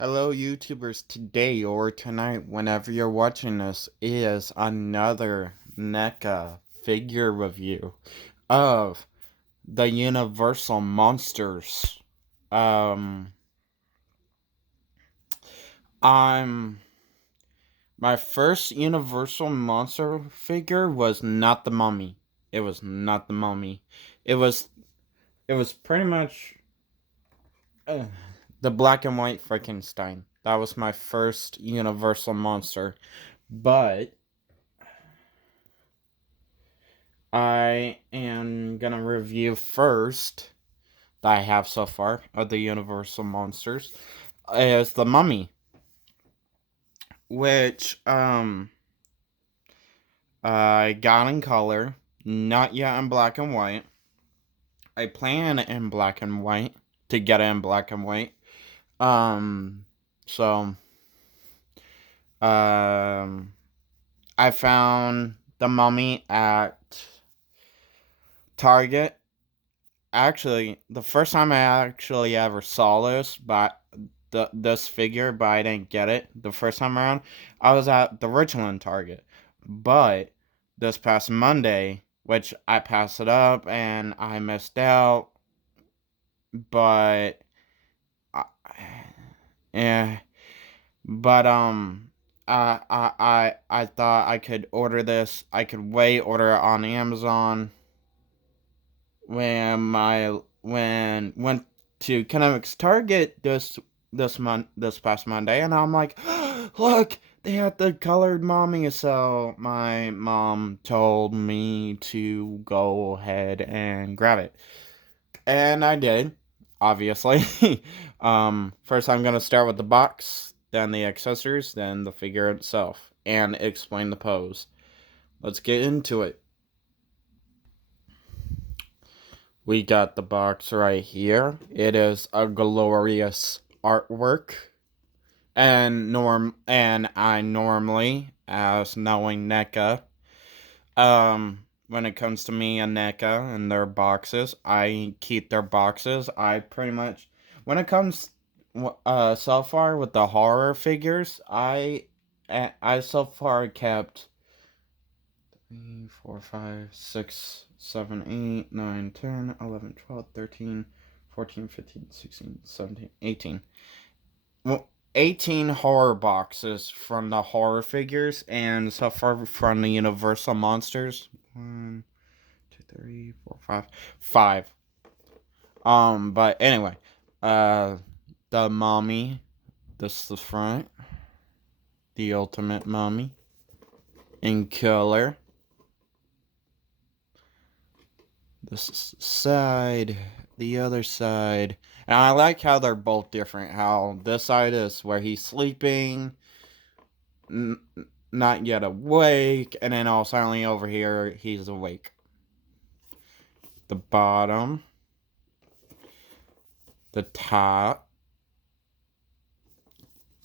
Hello, YouTubers. Today or tonight, whenever you're watching this, is another NECA figure review of the Universal Monsters. Um, I'm my first Universal Monster figure was not the Mummy. It was not the Mummy. It was it was pretty much uh, the black and white Frankenstein. That was my first Universal Monster, but I am gonna review first that I have so far of the Universal Monsters is the Mummy, which I got in color, not yet in black and white. I plan in black and white to get it in black and white. Um, so um, I found the Mummy at Target. Actually, the first time I actually ever saw this figure, but I didn't get it the first time around, I was at the Richland Target. But this past Monday, which I passed it up and I missed out, but I, yeah, but I thought I could order this. I could order it on Amazon when went to Kinemix Target this past Monday, and I'm like, look, they had the colored Mommy. So my mom told me to go ahead and grab it, and I did. Obviously, first I'm gonna start with the box, then the accessories, then the figure itself, and explain the pose. Let's get into it. We got the box right here. It is a glorious artwork. And I normally, as knowing NECA, when it comes to me and NECA and their boxes, I keep their boxes. I pretty much when it comes so far with the horror figures, I so far kept 3, 4, 5, 6, 7, 8, 9, 10, 11, 12, 13, 14, 15, 16, 17, 18. Well, 18 horror boxes from the horror figures, and so far from the Universal Monsters. 1, 2, 3, 4, 5. 5. But anyway, uh, the Mommy. This is the front. The Ultimate Mommy. In color. This side, the other side. And I like how they're both different. How this side is where he's sleeping, not yet awake, and then all suddenly over here, he's awake. The bottom, the top,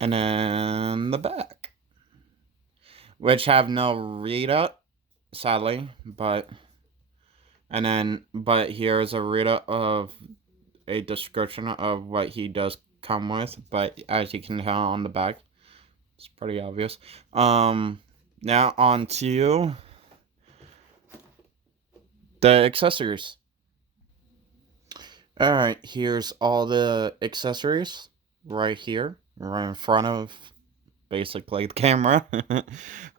and then the back. Which have no read up, sadly, but here's a read up of a description of what he does come with, but as you can tell on the back, it's pretty obvious. Now on to the accessories. Alright, here's all the accessories right here, right in front of basically the camera.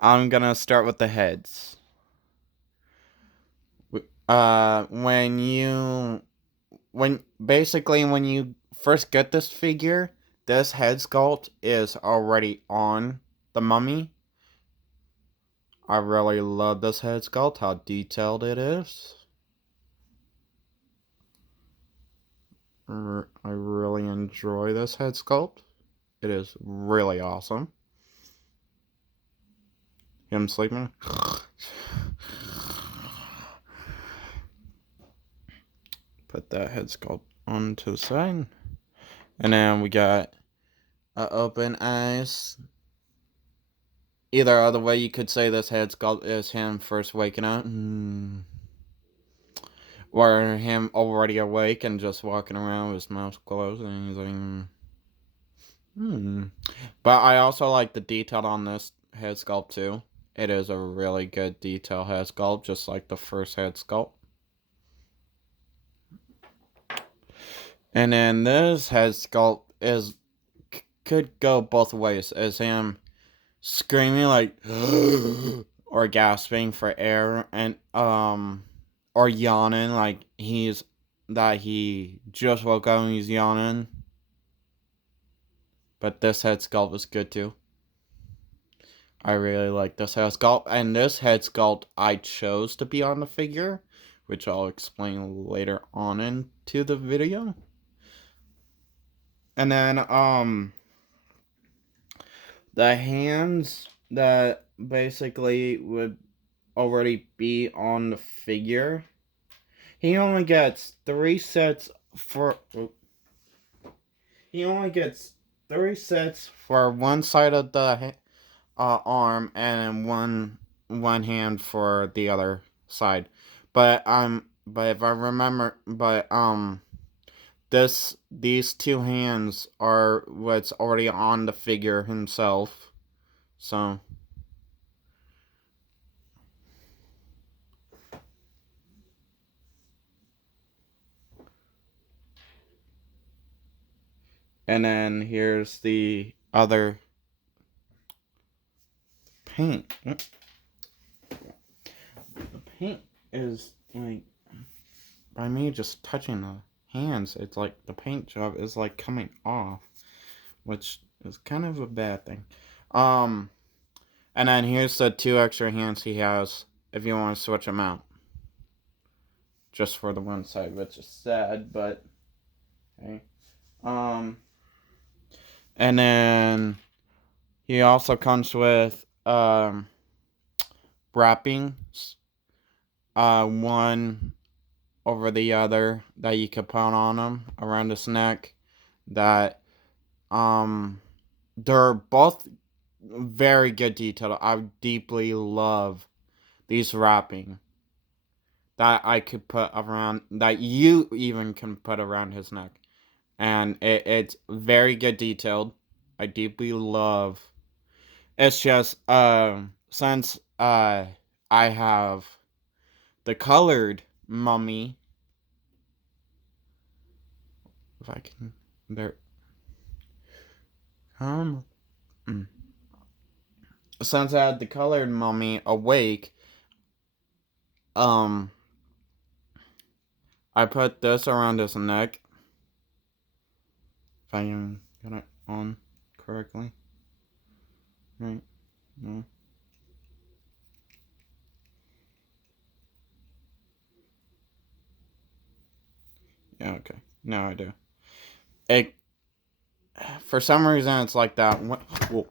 I'm gonna start with the heads. When you first get this figure, this head sculpt is already on the Mummy. I really love this head sculpt, how detailed it is. I really enjoy this head sculpt. It is really awesome. Him sleeping. Put that head sculpt onto the side. And then we got open eyes. Either other way, you could say this head sculpt is him first waking up. Or him already awake and just walking around with his mouth closed. And he's like, But I also like the detail on this head sculpt too. It is a really good detail head sculpt, just like the first head sculpt. And then this head sculpt could go both ways. As him screaming like or gasping for air, and or yawning like he just woke up and he's yawning. But this head sculpt is good too. I really like this head sculpt, and this head sculpt I chose to be on the figure, which I'll explain later on into the video. And then the hands that basically would already be on the figure, he only gets 3 sets for one side of the arm, and one hand for the other side. But if I remember, these 2 hands are what's already on the figure himself. So and then here's the other paint. The paint is like, by me just touching the hands, it's like the paint job is like coming off, which is kind of a bad thing. And then here's the 2 extra hands he has if you want to switch them out, just for the one side, which is sad, but okay. And then he also comes with wrappings, one over the other that you could put on him around his neck. That they're both very good detail. I deeply love these wrapping that I could put around, that you even can put around his neck, and it's very good detailed. I deeply love. It's just since I have the colored mummy, if I can there since I had the colored mummy awake, I put this around his neck, if I can get it on correctly. Right. No. Yeah, okay. Now I do. It, for some reason, it's like that. Whoa.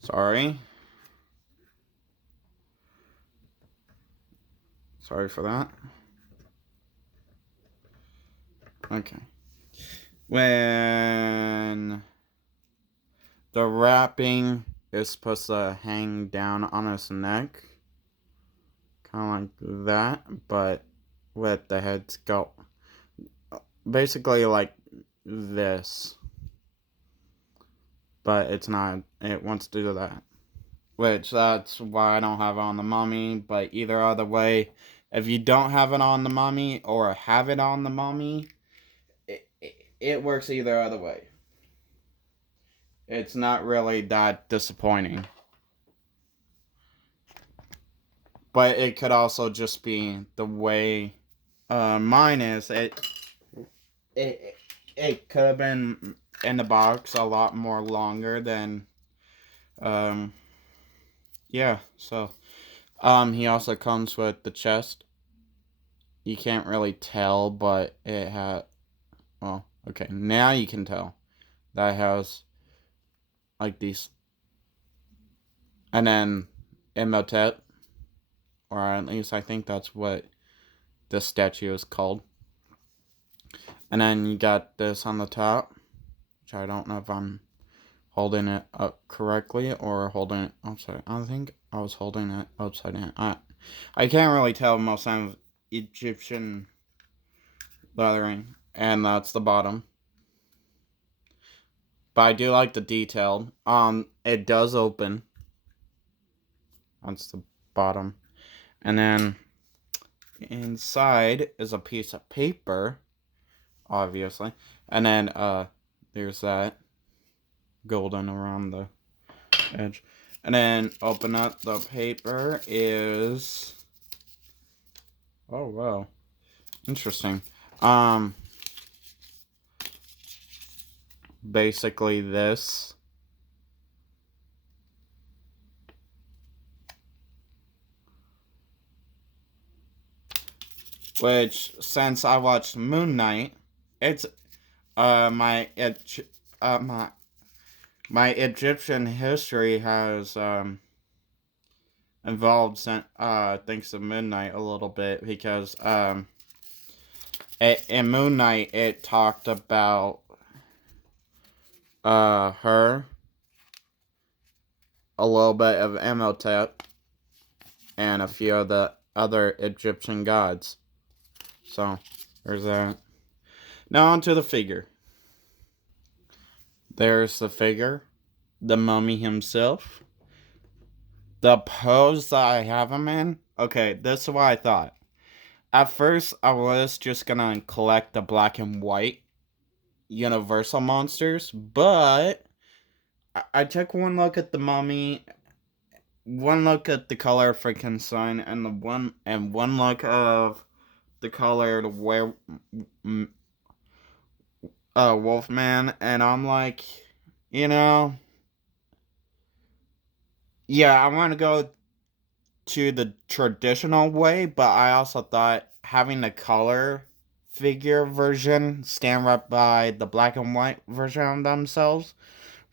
Sorry. Sorry for that. Okay. When the wrapping is supposed to hang down on his neck, kind of like that, but with the head sculpt, basically like this, but it's not. It wants to do that, which that's why I don't have it on the mummy. But either other way, if you don't have it on the mummy or have it on the mummy, it works either other way. It's not really that disappointing. But it could also just be the way mine is. It could have been in the box a lot more longer than yeah. So he also comes with the chest. You can't really tell, but it had, well, okay, now you can tell that it has like these, and then Imhotep, or at least I think that's what this statue is called. And then you got this on the top, which I don't know if I'm holding it up correctly or holding it upside. I think I was holding it upside down. I can't really tell most of Egyptian lettering, and that's the bottom. But I do like the detail. It does open. That's the bottom. And then inside is a piece of paper, obviously. And then there's that golden around the edge. And then open up the paper is, oh wow, interesting. Basically this. Which, since I watched Moon Knight, it's my Egyptian history has involved thanks to Moon Knight a little bit, because in Moon Knight it talked about her, a little bit of Imhotep, and a few of the other Egyptian gods. So there's that. Now on to the figure. There's the figure, the mummy himself. The pose that I have him in. Okay, this is what I thought. At first, I was just gonna collect the black and white Universal monsters, but I took one look at the mummy, one look at the color of Frankenstein, and one look of the color of Wolfman, and I'm like, you know, yeah, I want to go to the traditional way, but I also thought having the color figure version stand right by the black and white version of themselves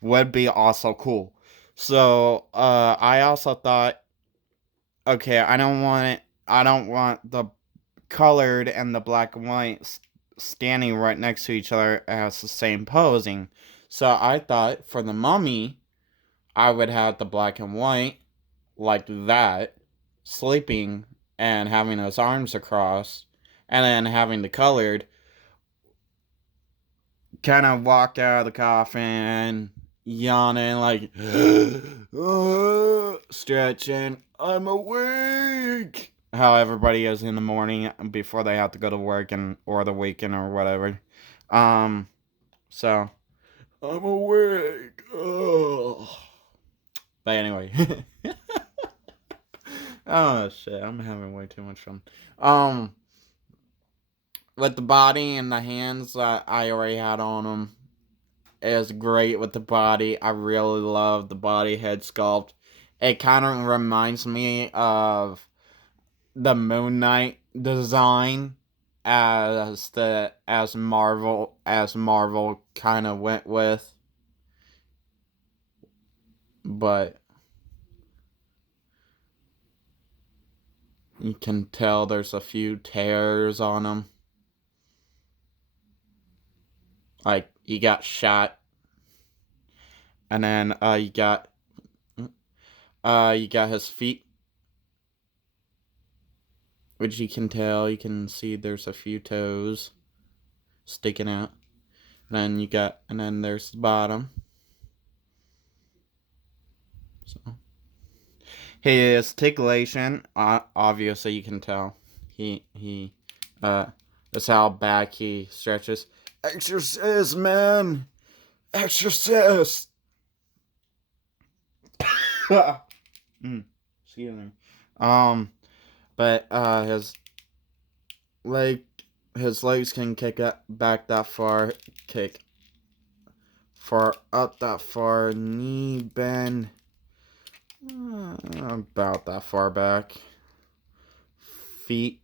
would be also cool. So I also thought, okay, I don't want the colored and the black and white standing right next to each other as the same posing. So I thought for the mummy, I would have the black and white like that, sleeping and having his arms across, and then having the colored kind of walk out of the coffin, yawning, like, stretching, I'm awake. How everybody is in the morning before they have to go to work or the weekend or whatever. So I'm awake. Ugh. But anyway. Oh shit, I'm having way too much fun. With the body and the hands that I already had on them, is great with the body. I really love the body head sculpt. It kind of reminds me of the Moon Knight design as Marvel kind of went with, but you can tell there's a few tears on him. Like he got shot, and then you got his feet, which you can tell. You can see there's a few toes sticking out. And then there's the bottom. So his articulation, obviously you can tell. That's how back he stretches. Exorcist, man! Exorcist! Excuse me. But his legs can kick back that far, kick far up that far, knee bend about that far back, feet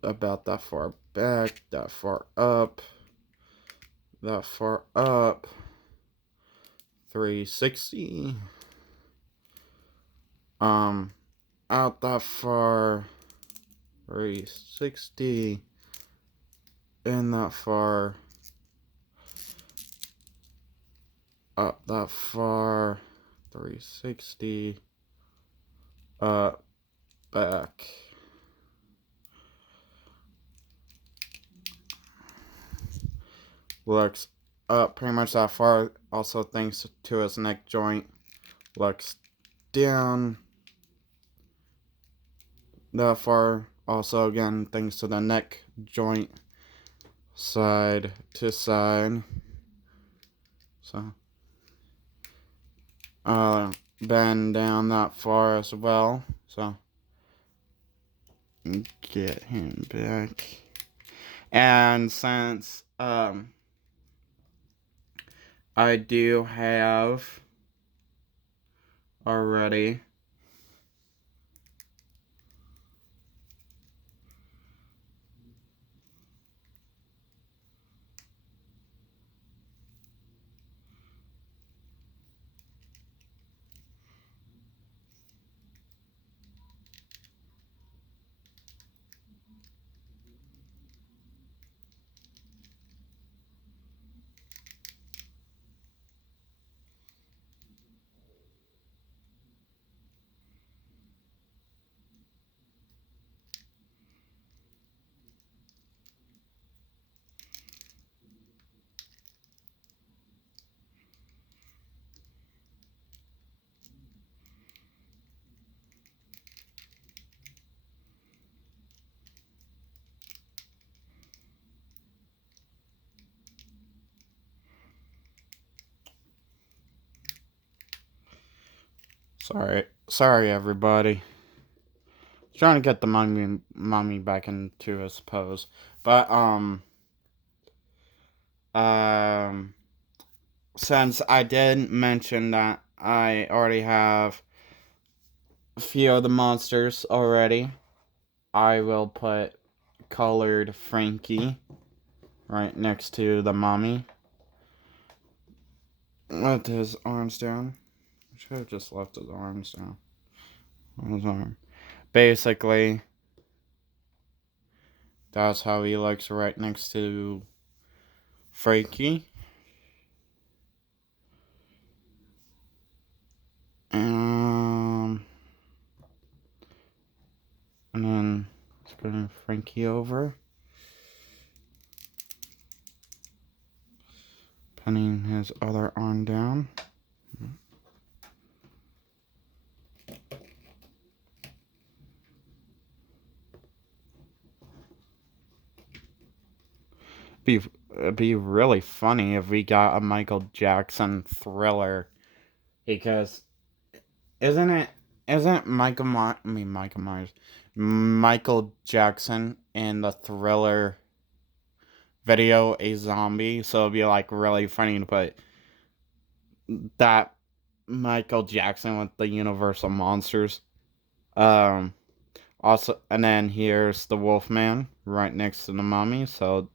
about that far back, that far up, 360, out that far, 360, in that far, up that far, 360, up, back. Legs up pretty much that far. Also thanks to his neck joint. Looks down that far. Also again thanks to the neck joint. Side to side. So bend down that far as well. So get him back. And since I do have already sorry everybody. Trying to get the mummy back into his pose. But since I did mention that I already have a few of the monsters already, I will put colored Frankie right next to the mummy. With his arms down. I should have just left his arms down. On his arm. Basically, that's how he looks right next to Frankie. And then let's bring Frankie over. Pinning his other arm down. It'd be really funny if we got a Michael Jackson thriller, because isn't Michael Jackson in the Thriller video a zombie? So it'd be like really funny to put that Michael Jackson with the Universal monsters. Also, and then here's the Wolfman right next to the mummy. So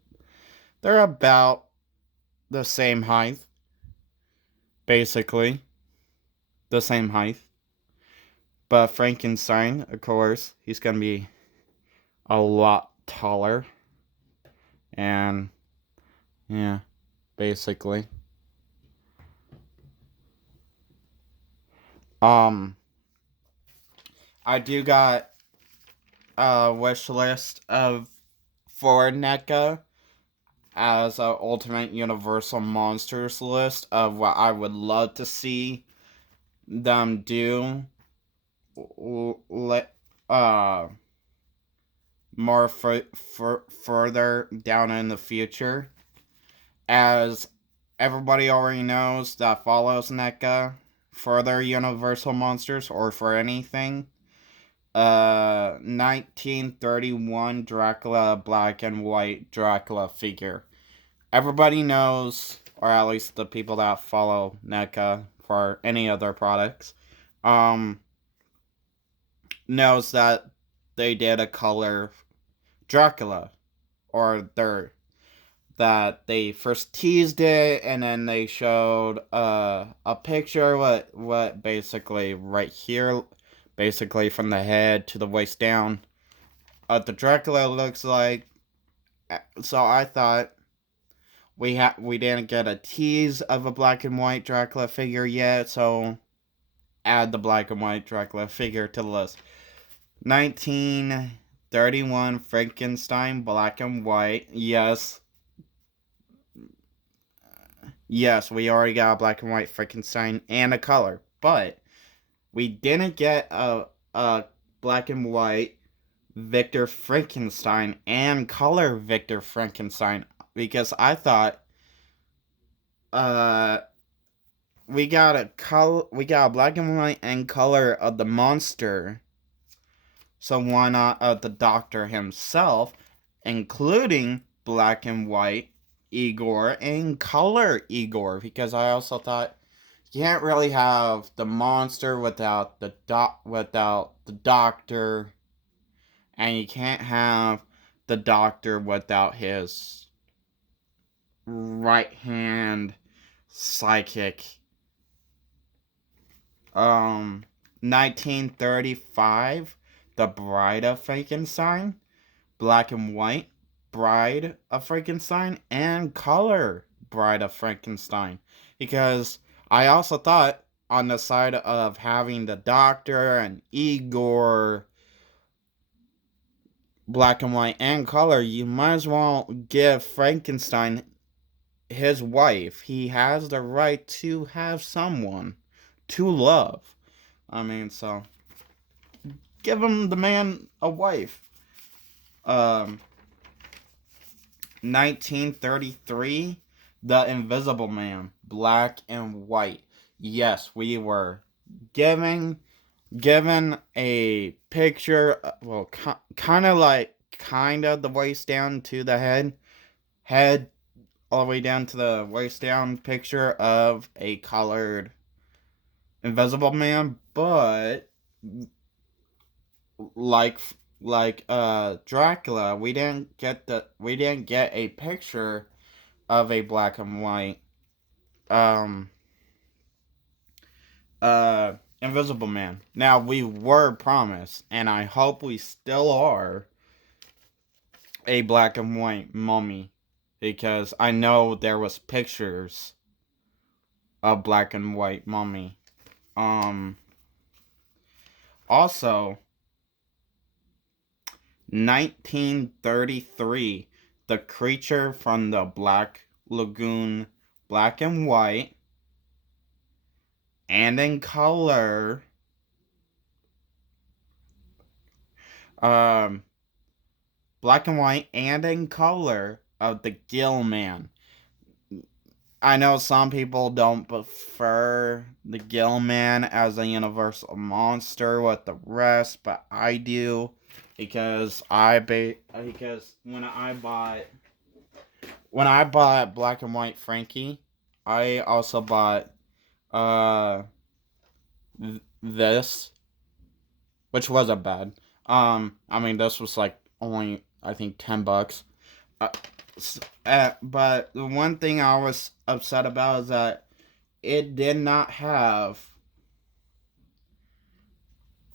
they're about the same height, basically the same height. But Frankenstein, of course, he's gonna be a lot taller. And yeah, basically. I do got a wish list of for NECA as a Ultimate Universal Monsters list of what I would love to see them do. More further down in the future, as everybody already knows that follows NECA for their Universal Monsters or for anything. 1931 Dracula black and white Dracula figure. Everybody knows, or at least the people that follow NECA for any other products, knows that they did a color Dracula, or that they first teased it and then they showed a picture what basically right here, basically from the head to the waist down, the Dracula looks like. So I thought we didn't get a tease of a black and white Dracula figure yet, so add the black and white Dracula figure to the list. 1931 Frankenstein black and white. Yes. Yes, we already got a black and white Frankenstein and a color, but we didn't get a black and white Victor Frankenstein and color Victor Frankenstein because I thought uh we got a black and white and color of the monster. So why not the doctor himself, including black and white Igor and color Igor? Because I also thought you can't really have the monster without without the doctor, and you can't have the doctor without his right hand psychic. 1935, The Bride of Frankenstein, black and white Bride of Frankenstein, and color Bride of Frankenstein. Because I also thought on the side of having the doctor and Igor black and white and color, you might as well give Frankenstein his wife. He has the right to have someone to love. I mean, so give him the man a wife. Um, 1933, The Invisible Man, black and white. Yes, we were given a picture. Well, kind of the waist down to the head all the way down to the waist down picture of a colored Invisible Man, but like Dracula, we didn't get a picture of a black and white um Invisible Man. Now we were promised, and I hope we still are, a black and white mummy, because I know there was pictures of black and white mummy. Also 1933, The Creature from the Black Lagoon, black and white, and in color. Um, Black and white and in color of the Gill Man. I know some people don't prefer the Gill Man as a universal monster with the rest, but I do because because when I bought Black and White Frankie, I also bought uh this, which wasn't bad. I mean, this was like only I think $10. Uh, but the one thing I was upset about is that it did not have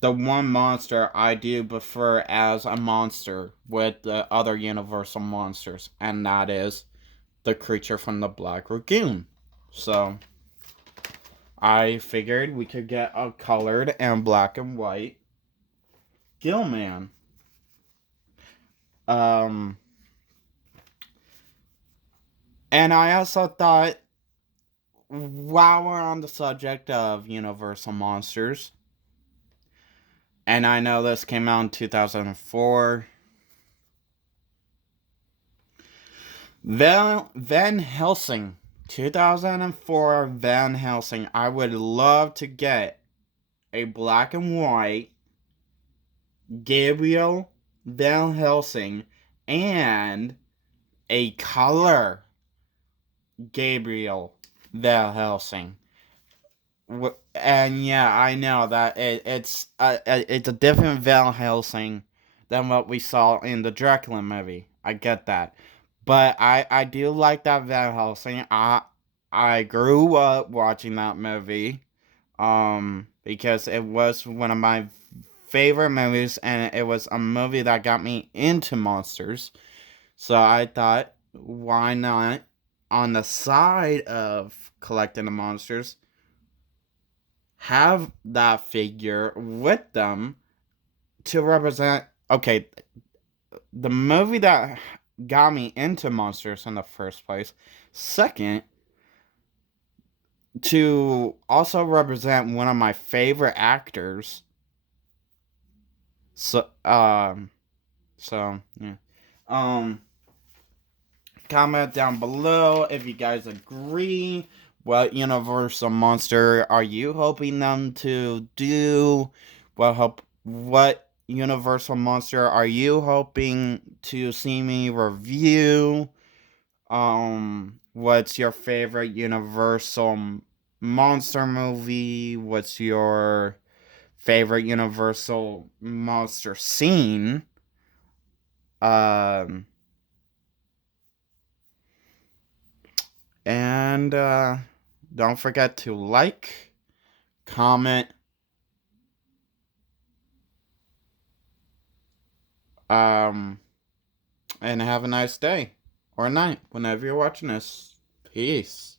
the one monster I do prefer as a monster with the other Universal monsters, and that is the creature from the Black Lagoon. So I figured we could get a colored and black and white Gillman. Um, and I also thought, while we're on the subject of Universal monsters, and I know this came out in 2004, Van Helsing, 2004 Van Helsing. I would love to get a black and white Gabriel Van Helsing and a color Gabriel Van Helsing. And yeah, I know that it's a different Van Helsing than what we saw in the Dracula movie. I get that, but I do like that Van Helsing. I grew up watching that movie, because it was one of my favorite movies, and it was a movie that got me into monsters. So I thought, why not, on the side of collecting the monsters, have that figure with them to represent. Okay, the movie that got me into monsters in the first place. Second, to also represent one of my favorite actors. So, yeah. Um, Comment down below if you guys agree. What Universal monster are you hoping them to do? What Universal monster are you hoping to see me review? What's your favorite Universal monster movie? What's your favorite Universal monster scene? Um, and don't forget to like, comment, um, and have a nice day or night whenever you're watching this. Peace.